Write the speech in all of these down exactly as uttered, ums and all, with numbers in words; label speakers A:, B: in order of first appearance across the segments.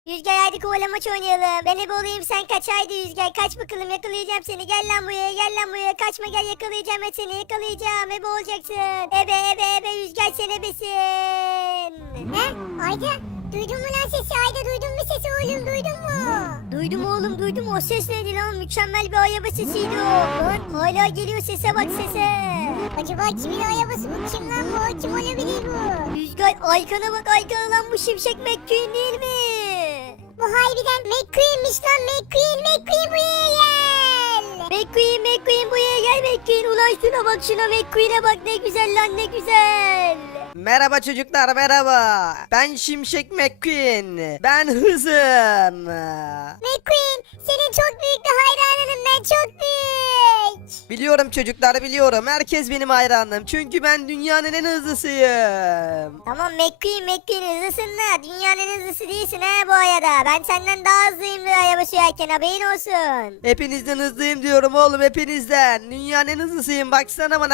A: Rüzgar hadi kovalamaç oynayalım. Ben ebe olayım sen kaç haydi Rüzgar. Kaç bakalım yakalayacağım seni. Gel lan buraya gel lan buraya. Kaçma gel yakalayacağım ben seni yakalayacağım. Ebe olacaksın. Ebe ebe ebe Rüzgar sen ebesin.
B: He? Ayda duydun mu lan sesi? Ayda duydun mu sesi oğlum duydun mu?
A: Duydum oğlum duydum. O ses neydi lan? Mükemmel bir araba sesiydi o. Lan hala geliyor sese bak sese.
B: Acaba kimin arabası bu? Kim lan bu? Kim olabilir bu?
A: Rüzgar Aykan'a bak Aykan'a lan bu Şimşek McQueen değil mi?
B: Bu harbiden McQueen'miş lan McQueen McQueen buraya gel.
A: McQueen McQueen buraya gel McQueen. Ulan şuna bak şuna McQueen'e bak ne güzel lan ne güzel.
C: Merhaba çocuklar merhaba. Ben Şimşek McQueen. Ben hızım.
B: McQueen senin çok büyük bir hayranınım ben çok büyük.
C: Biliyorum çocuklar biliyorum. Herkes benim hayranım. Çünkü ben dünyanın en hızlısıyım.
A: Tamam McQueen McQueen hızlısın da dünyanın en hızlısı değilsin ha bu arada. Ben senden daha hızlıyım bir araba sürerken haberin olsun.
C: Hepinizden hızlıyım diyorum oğlum hepinizden. Dünyanın en hızlısıyım. Baksana bana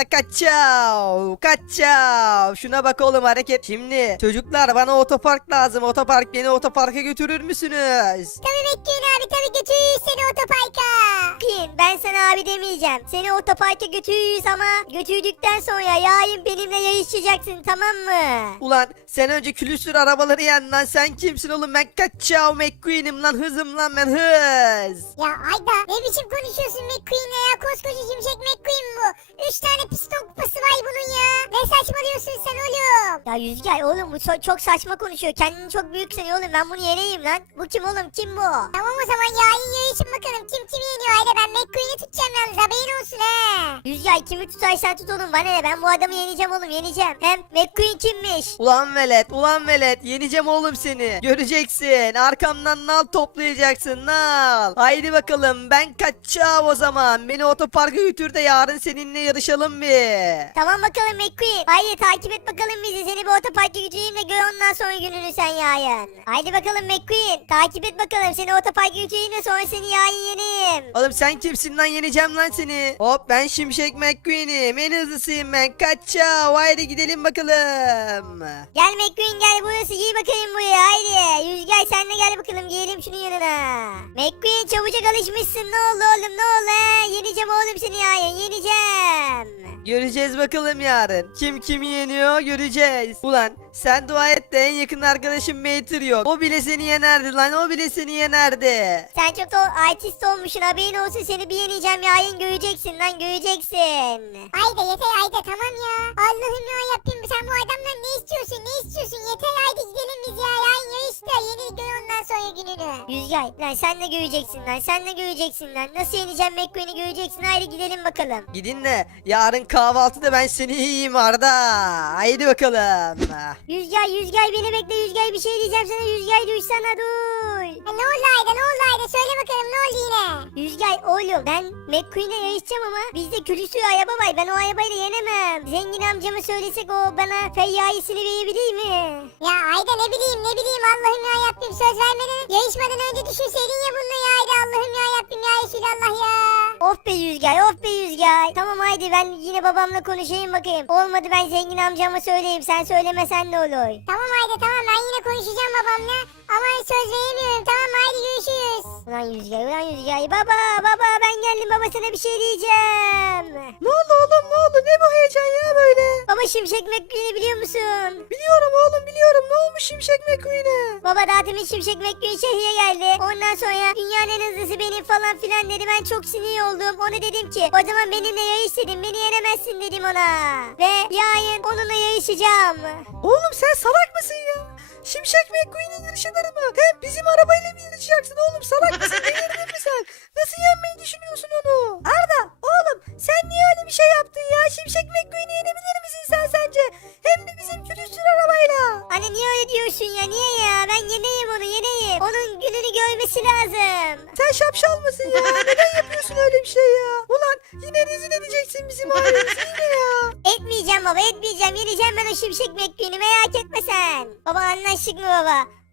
C: kaçav. Kaçav. Şuna bak oğlum hareket. Şimdi çocuklar bana otopark lazım. Otopark beni otoparka götürür müsünüz?
B: Tabii McQueen abi tabii götürürüz seni otoparka.
A: McQueen ben sana abi demeyeceğim. Seni otoparka götürürüz ama götürdükten sonra yarın benimle yarışacaksın tamam mı?
C: Ulan sen önce külüstür arabaları yen lan. Sen kimsin oğlum? Ben kaçav McQueen'im lan. Hızım lan ben hız.
B: Ya Ayda ne biçim konuşuyorsun McQueen'le ya koskoca Şimşek McQueen bu. Üç tane piston kupası var bunun ya. Ne saçmalıyorsun sen oğlum?
A: Ya Rüzgar oğlum bu so- çok saçma konuşuyor. Kendini çok büyük sanıyor oğlum. Ben bunu yeneyim lan. Bu kim oğlum? Kim bu?
B: Tamam o zaman yarın yarışın bakalım kim kimi yeniyor Ayda ben McQueen'i tutacağım yalnız haberin olsun he.
A: Rüzgar kimi tutarsan tut oğlum. Bana ne? Ben bu adamı yeneceğim oğlum. Yeneceğim. Hem McQueen kimmiş?
C: Ulan velet, ulan velet. Yeneceğim oğlum seni. Göreceksin. Arkamdan nal toplayacaksın nal. Haydi bakalım ben kaçav o zaman. Beni otoparka götür de yarın seninle yarışalım bir.
A: Tamam bakalım McQueen. Haydi takip et bakalım bizi. Seni bir otoparka götüreyim de gör ondan sonra gününü sen yarın. Haydi bakalım McQueen. Takip et bakalım. Seni otoparka götüreyim de sonra seni yarın yeneyim.
C: Oğlum sen kimsin lan yeneceğim lan seni. Hop ben Şimşek McQueen'im. En hızlısıyım ben. Kaçav. Haydi gidelim bakalım.
A: Gel McQueen gel burası. Giy bakayım buraya. Haydi. Rüzgar sen de gel bakalım. Giyelim şunun yanına. McQueen çabucak alışmışsın. Ne oldu oğlum ne oldu he? Yeneceğim oğlum seni yarın. Yeneceğim.
C: Göreceğiz bakalım yarın. Kim kimi yeniyor göreceğiz. Ulan sen dua et de en yakın arkadaşım Mater yok. O bile seni yenerdi lan. O bile seni yenerdi.
A: Sen çok da artist olmuşsun haberin olsun seni bir yeneceğim yarın göreceksin lan göreceksin.
B: Ayda yeter Ayda tamam ya. Allah'ım ya Rabbim sen bu adamdan ne istiyorsun ne istiyorsun yeter Ayda gidelim biz ya yarın yarışta yeni gör ondan sonra gününü.
A: Rüzgar lan sen de göreceksin lan sen de göreceksin lan. Nasıl yeneceğim McQueen'i göreceksin haydi gidelim bakalım.
C: Gidin de yarın kahvaltıda ben seni yiyeyim Arda. Haydi bakalım.
A: Rüzgar Rüzgar beni bekle Rüzgar bir şey diyeceğim sana Rüzgar duysana duy.
B: Ha, ne oldu Ayda ne oldu Ayda söyle bakalım ne oldu yine.
A: Rüzgar oğlum ben McQueen'e yarışacağım ama bizde külüstür araba var ben o arabayla yenemem. Zengin amcama söylesek o bana feyyayesini verebilir mi?
B: Ya Ayda ne bileyim ne bileyim Allah'ım ya Rabbim söz vermeden yarışmadan önce düşünseydin ya bunu ya Ayda Allah'ım ya Rabbim ya Resulallah ya.
A: Of be Rüzgar of be Rüzgar. Tamam haydi ben yine babamla konuşayım bakayım. Olmadı ben zengin amcama söyleyeyim sen söylemesen de olur.
B: Tamam Ayda tamam ben yine konuşacağım babamla ama söz veremiyorum tamam haydi görüşürüz.
A: Ulan Rüzgar ulan Rüzgar. Baba baba ben geldim baba sana bir şey diyeceğim.
C: Ne oldu oğlum ne oldu? Ne bu heyecan ya böyle?
A: Baba Şimşek McQueen'i biliyor musun?
C: Biliyorum oğlum biliyorum. Ne olmuş Şimşek McQueen'e?
A: Baba daha demin Şimşek McQueen şehre geldi. Ondan sonra dünyanın en hızlısı benim falan filan dedi. Ben çok sinir oldum. Ona dedim ki o zaman benimle yarış dedim. Beni yenemezsin dedim ona. Ve yarın onunla yarışacağım.
C: Oğlum sen salak mısın ya? Şimşek McQueen'in yarışılır mı? Hem bizim arabayla mı yarışacaksın oğlum? Salak mısın? Delirdin mi sen? Nasıl yenmeyi düşünüyorsun onu? Arda oğlum sen niye öyle bir şey yaptın ya? Şimşek McQueen'i yenebilir misin sen sence? Hem de bizim külüstür arabayla.
A: Anne niye öyle diyorsun ya? Niye ya? Ben yeneyim onu yeneyim. Onun gününü görmesi lazım.
C: Sen şapşal mısın ya? Neden yapıyorsun öyle bir şey ya? Ulan yine rezil edeceksin bizim ailemizi yine ya.
A: Etmeyeceğim baba etmeyeceğim. Yeneceğim ben o Şimşek McQueen'i merak etme sen. Baba anlaştık mı baba?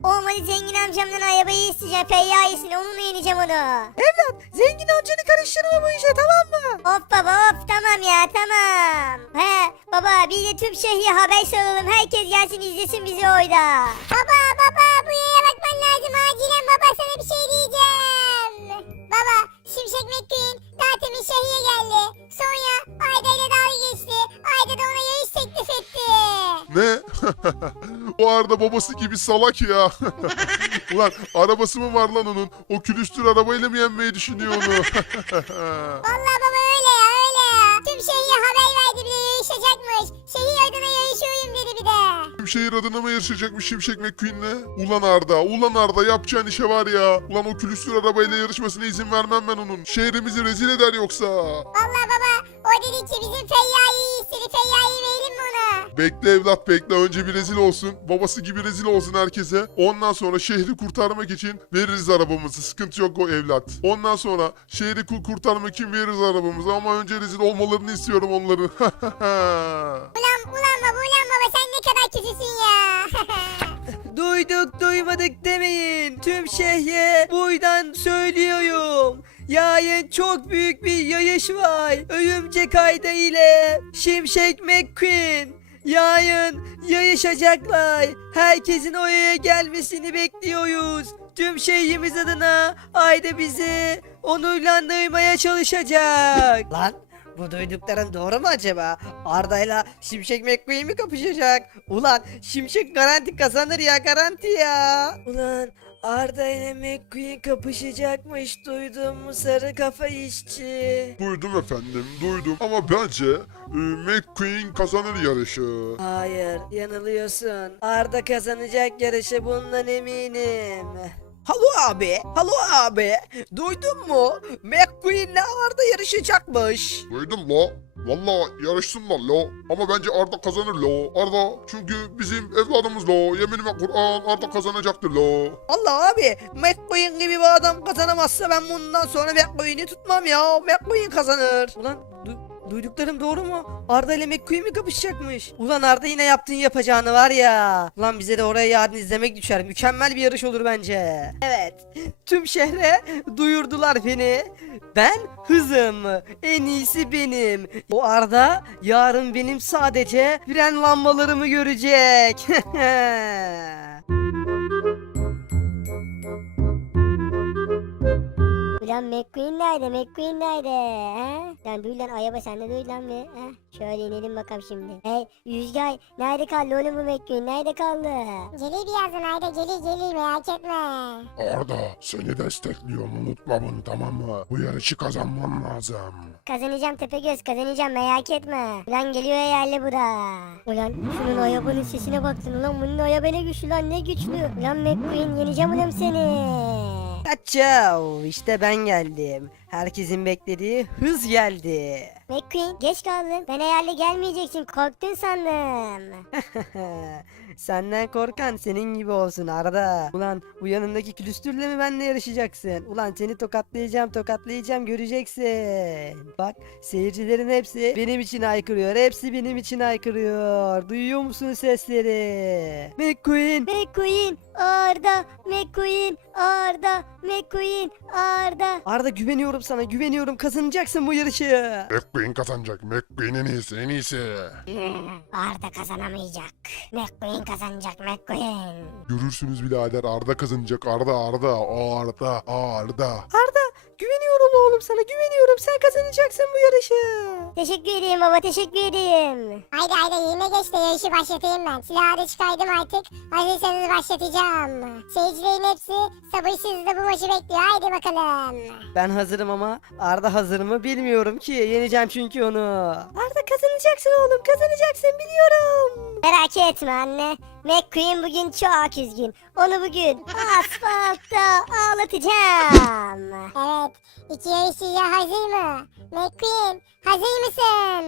A: Olmadı zengin amcamdan arabayı isteyeceğim. Feyyayesini onunla yeneceğim onu.
C: Evlat zengin amcanı karıştırma bu işe, tamam mı?
A: Of baba of tamam ya tamam. He baba bir de tüm şehre haber soralım. Herkes gelsin izlesin bizi orada.
B: Baba baba bu yaya bakman lazım acilen baba sana bir şey diyeceğim. Baba Şimşek McQueen daha temin şehre geldi. Sonra Ayda ile dalga geçti. Ayda da ona yarış teklif etti.
D: Ne? O Arda babası gibi salak ya. Ulan arabası mı var lan onun? O külüstür arabayla mı yenmeyi düşünüyor onu?
B: Vallahi baba öyle ya öyle ya. Tüm şehre haber verdi bir de yarışacakmış. Şehir adına yarışıyorum dedi bir de.
D: Tüm şehir adına mı yarışacakmış Şimşek McQueen'le? Ulan Arda, ulan Arda yapacağın işe var ya. Ulan o külüstür arabayla yarışmasına izin vermem ben onun. Şehrimizi rezil eder yoksa.
B: Vallahi baba o dedi ki bizim Feyyai'yi istedi. Feyyai'yi verelim mi ona?
D: Bekle evlat bekle. Önce bir rezil olsun. Babası gibi rezil olsun herkese. Ondan sonra şehri kurtarmak için veririz arabamızı. Sıkıntı yok o evlat. Ondan sonra şehri ku- kurtarmak için veririz arabamızı. Ama önce rezil olmalarını istiyorum onların.
B: Ulan ulan baba ulan baba sen ne kadar kötüsün ya.
C: Duyduk duymadık demeyin. Tüm şehre buradan söylüyorum. Yarın çok büyük bir yarış var. Örümcek Ayda ile Şimşek McQueen. Yarın yarışacaklar. Herkesin oraya gelmesini bekliyoruz. Tüm şehrimiz adına Ayda bizi onurlandırmaya çalışacak. Lan bu duydukların doğru mu acaba? Arda'yla Şimşek McQueen mi kapışacak? Ulan Şimşek garanti kazanır ya, garanti ya. Ulan Arda ile McQueen kapışacakmış, duydun mu sarı kafa işçi?
D: Duydum efendim, duydum. Ama bence e, McQueen kazanır yarışı.
C: Hayır, yanılıyorsun. Arda kazanacak yarışı, bundan eminim. Halo abi, halo abi. Duydun mu? McQueen'le Arda yarışacakmış.
D: Duydum la. Valla yarışsınlar la. Ama bence Arda kazanır la. Arda çünkü bizim evladımız la. Yeminime Kur'an Arda kazanacaktır la.
C: Allah abi, McQueen gibi bir adam kazanamazsa ben bundan sonra McQueen'i tutmam ya. McQueen kazanır. Ulan du- duyduklarım doğru mu? Arda ile McQueen mi kapışacakmış? Ulan Arda yine yaptığın yapacağını var ya. Ulan bize de oraya yarın izlemek düşer. Mükemmel bir yarış olur bence. Evet. Tüm şehre duyurdular beni. Ben hızım. En iyisi benim. O Arda yarın benim sadece fren lambalarımı görecek.
A: Ulan McQueen nerede? McQueen nerede? He? Lan duy lan araba sende duy lan bir. He? Şöyle inelim bakalım şimdi. Hey Yüzgay nerede kaldı oğlum bu McQueen? Nerede kaldı?
B: Gelir birazdan Ayda gelir gelir merak etme.
D: Arda seni destekliyorum unutma bunu tamam mı? Bu yarışı kazanman lazım.
A: Kazanacağım Tepegöz kazanacağım merak etme. Ulan geliyor yerli bu da. Ulan şunun arabanın sesine baktın ulan bunun araba ne güçlü lan ne güçlü. Ulan McQueen yeneceğim ulan seni.
C: Kaçav, işte ben geldim. Herkesin beklediği hız geldi.
A: McQueen geç kaldın. Ben hayalde gelmeyeceksin korktun sandım.
C: Senden korkan senin gibi olsun Arda. Ulan bu yanındaki külüstürle mi benimle yarışacaksın? Ulan seni tokatlayacağım tokatlayacağım göreceksin. Bak seyircilerin hepsi benim için haykırıyor. Hepsi benim için haykırıyor. Duyuyor musun sesleri? McQueen.
A: McQueen Arda McQueen Arda McQueen Arda.
C: Arda güveniyorum sana, güveniyorum, kazanacaksın bu yarışı.
D: McQueen kazanacak. McQueen en iyisi en iyisi.
A: Arda kazanamayacak. McQueen kazanacak McQueen.
D: Görürsünüz birader Arda kazanacak. Arda Arda Arda Arda.
C: Arda güveniyorum oğlum sana, güveniyorum, sen kazanacaksın bu yarışı.
A: Teşekkür ederim baba teşekkür ederim.
B: Haydi haydi yerine geç de yarışı başlatayım ben. Silahı da çıkardım artık. Hazırsanız başlatacağım. Seyircilerin hepsi sabırsızlıkla bu maçı bekliyor. Haydi bakalım.
C: Ben hazırım ama Arda hazır mı bilmiyorum ki. Yeneceğim çünkü onu. Arda kazanacaksın oğlum, kazanacaksın biliyorum.
A: Merak etme anne. McQueen bugün çok üzgün. Onu bugün asfaltta ağlatacağım.
B: Evet. İki yarışçıya hazır mı? McQueen hazır mısın?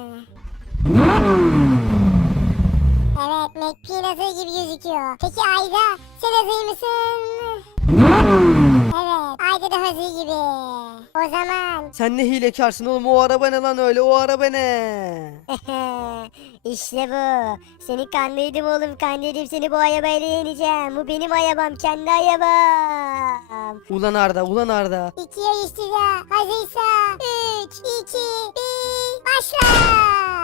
B: Evet McQueen hazır gibi gözüküyor. Peki Ayda sen hazır mısın? Evet Ayda da hazır gibi. O zaman.
C: Sen ne hilekarsın oğlum, o araba ne lan öyle, o araba ne?
A: İşte bu. Seni kandırdım oğlum, kandırdım seni, bu arabayla yeneceğim. Bu benim arabam, kendi arabam.
C: Ulan Arda, ulan Arda.
B: İki yarışçı da hazırsa. Üç, iki, bir, başla.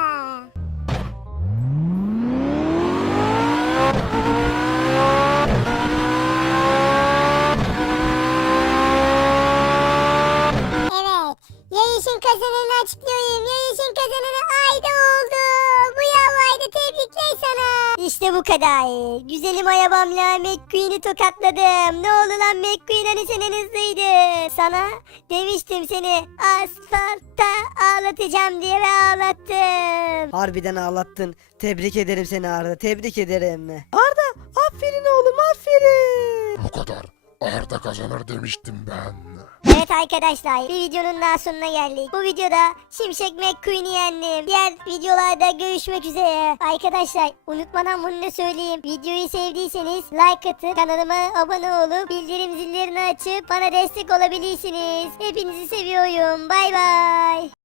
B: Evet. Yarışın kazananını açıklıyorum. Yarışın kazananı Ayda oldu. Bu yav Ayda, tebrikler sana.
A: İşte bu kadar. Güzelim arabamla McQueen'i tokatladım. Ne oldu lan McQueen, hani sen en hızlıydı. Sana demiştim seni asfaltta ağlatacağım diye ve ağlattım.
C: Harbiden ağlattın. Tebrik ederim seni Arda, tebrik ederim. Arda, aferin oğlum, aferin.
D: Bu kadar. Arda kazanır demiştim ben.
A: Evet arkadaşlar, bir videonun daha sonuna geldik. Bu videoda Şimşek McQueen'i yendim. Diğer videolarda görüşmek üzere. Arkadaşlar unutmadan bunu da söyleyeyim. Videoyu sevdiyseniz like atıp kanalıma abone olup bildirim zillerini açıp bana destek olabilirsiniz. Hepinizi seviyorum. Bay bay.